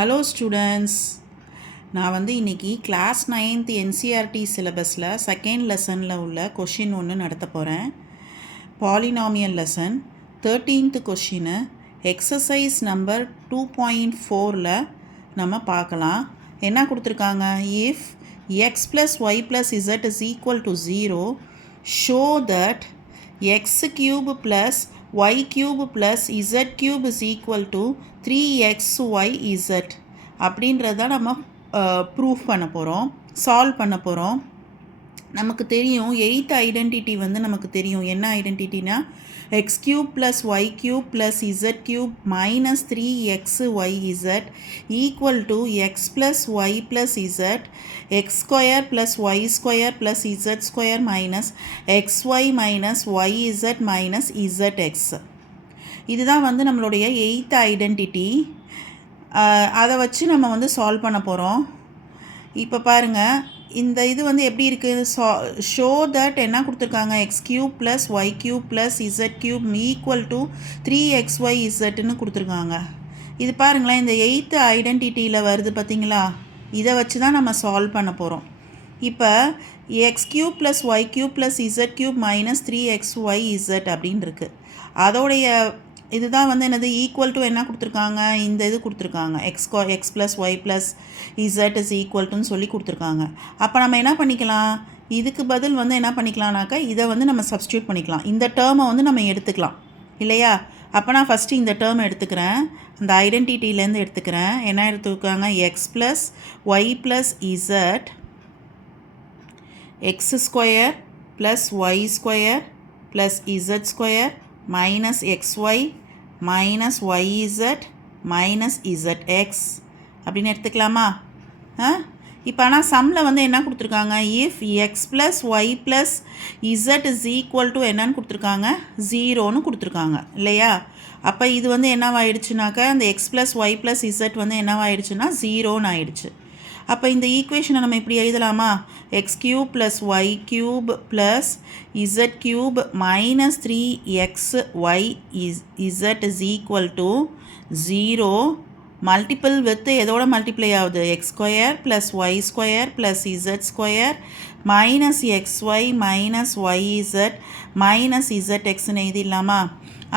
Hello students, நான் இன்றைக்கி class 9th NCERT சிலபஸில் செகண்ட் லெசனில் உள்ள கொஷின் ஒன்று நடத்த போகிறேன். Polynomial lesson 13th question exercise number 2.4ல் நம்ம பார்க்கலாம். என்ன கொடுத்துருக்காங்க? If X plus Y plus Z is equal to 0 show that X cube plus y cube plus z cube is equal to 3xyz அப்படின்றத நம்ம ப்ரூஃப் பண்ண போகிறோம், சால்வ் பண்ண போகிறோம். நமக்கு தெரியும் எய்த் ஐடென்டிட்டி நமக்கு தெரியும். என்ன ஐடென்டிட்டினா X cube plus Y cube plus Z cube minus 3xyz equal to X plus Y plus Z X square plus Y square plus Z square minus X Y minus Y Z minus Z X. இதுதான் நம்மளுடைய eighth identity. அதை வச்சு நம்ம solve பண்ண போகிறோம். இப்போ பாருங்கள், இந்த இது எப்படி இருக்குது? ஷோ தட் என்ன கொடுத்துருக்காங்க? X cube plus Y cube plus Z cube equal to 3xyzன்னு கொடுத்துருக்காங்க. இது பாருங்களேன், இந்த எய்த்து ஐடென்டிட்டியில் வருது பார்த்தீங்களா? இதை வச்சு தான் நம்ம சால்வ் பண்ண போகிறோம். இப்போ x cube plus Y cube plus Z cube minus 3xyz அப்படின்னு இருக்குது. அதோடைய இதுதான் என்னது ஈக்குவல் டு என்ன கொடுத்துருக்காங்க? இந்த இது கொடுத்துருக்காங்க, X plus Y plus Z is equal டுன்னு சொல்லி கொடுத்துருக்காங்க. அப்போ நம்ம என்ன பண்ணிக்கலாம்? இதுக்கு பதில் என்ன பண்ணிக்கலாம்னாக்கா இதை நம்ம சப்ஸ்டியூட் பண்ணிக்கலாம். இந்த டேர்மை நம்ம எடுத்துக்கலாம் இல்லையா? அப்போ நான் ஃபஸ்ட்டு இந்த டேர்ம் எடுத்துக்கிறேன், அந்த ஐடென்டிட்டிலேருந்து எடுத்துக்கிறேன். என்ன எடுத்துக்காங்க? X plus Y plus Z X square plus Y square plus Z square minus X Y minus Y Z minus Z X அப்படின்னு எடுத்துக்கலாமா? இப்போ ஆனால் சம்மில் என்ன கொடுத்துருக்காங்க? If X plus Y plus Z is equal to என்னன்னு கொடுத்துருக்காங்க? 0ன்னு கொடுத்துருக்காங்க இல்லையா? அப்போ இது என்னவாயிடுச்சுனாக்கா அந்த X plus Y plus Z என்னவாயிடுச்சுன்னா 0ன்னு ஆயிடுச்சு. அப்போ இந்த ஈக்குவேஷனை நம்ம இப்படி எழுதலாமா? X cube plus Y cube plus Z cube minus 3xy Z is equal to 0 multiple with எதோட மல்டிப்ளை ஆகுது? X square plus Y square plus Z square minus X Y minus Y Z minus இசட்எக்ஸ்ன்னு எழுதிடலாமா?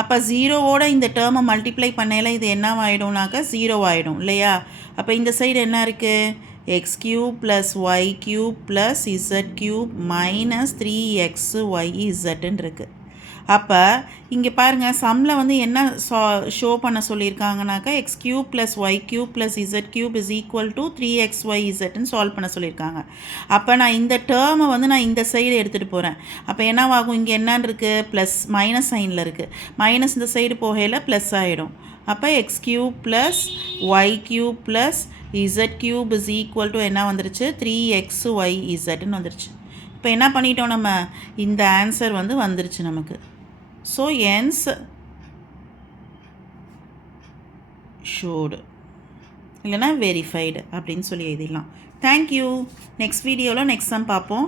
அப்போ 0வோட இந்த டேர்மை மல்டிப்ளை பண்ணையில் இது என்னவாயிடும்னாக்கா 0 ஆகிடும் இல்லையா? அப்போ இந்த சைடு என்ன இருக்குது? X cube plus Y cube plus Z cube minus 3xyzன்னு இருக்குது. அப்போ இங்கே பாருங்கள், சம்மில் என்ன ஷோ பண்ண சொல்லியிருக்காங்கனாக்கா X cube plus Y cube plus Z cube is equal to 3xyzன்னு சால்வ் பண்ண சொல்லியிருக்காங்க. அப்போ நான் இந்த டேர்மை நான் இந்த சைடு எடுத்துகிட்டு போகிறேன். அப்போ என்னவாகும்? இங்கே என்னன்னு இருக்குது? ப்ளஸ் மைனஸ் சைனில் இருக்குது. மைனஸ் இந்த சைடு போகையில் ப்ளஸ் ஆகிடும். அப்போ x cube plus Y cube plus Z cube is equal to என்ன வந்துருச்சு? 3xyzன்னு வந்துருச்சு. இப்போ என்ன பண்ணிட்டோம்? நம்ம இந்த ஆன்சர் வந்துருச்சு நமக்கு. ஸோ hence showed இல்லைனா வெரிஃபைடு அப்படின்னு சொல்லி எழுதிடலாம். தேங்க்யூ. நெக்ஸ்ட் வீடியோவில் நெக்ஸ்ட் சம் பார்ப்போம்.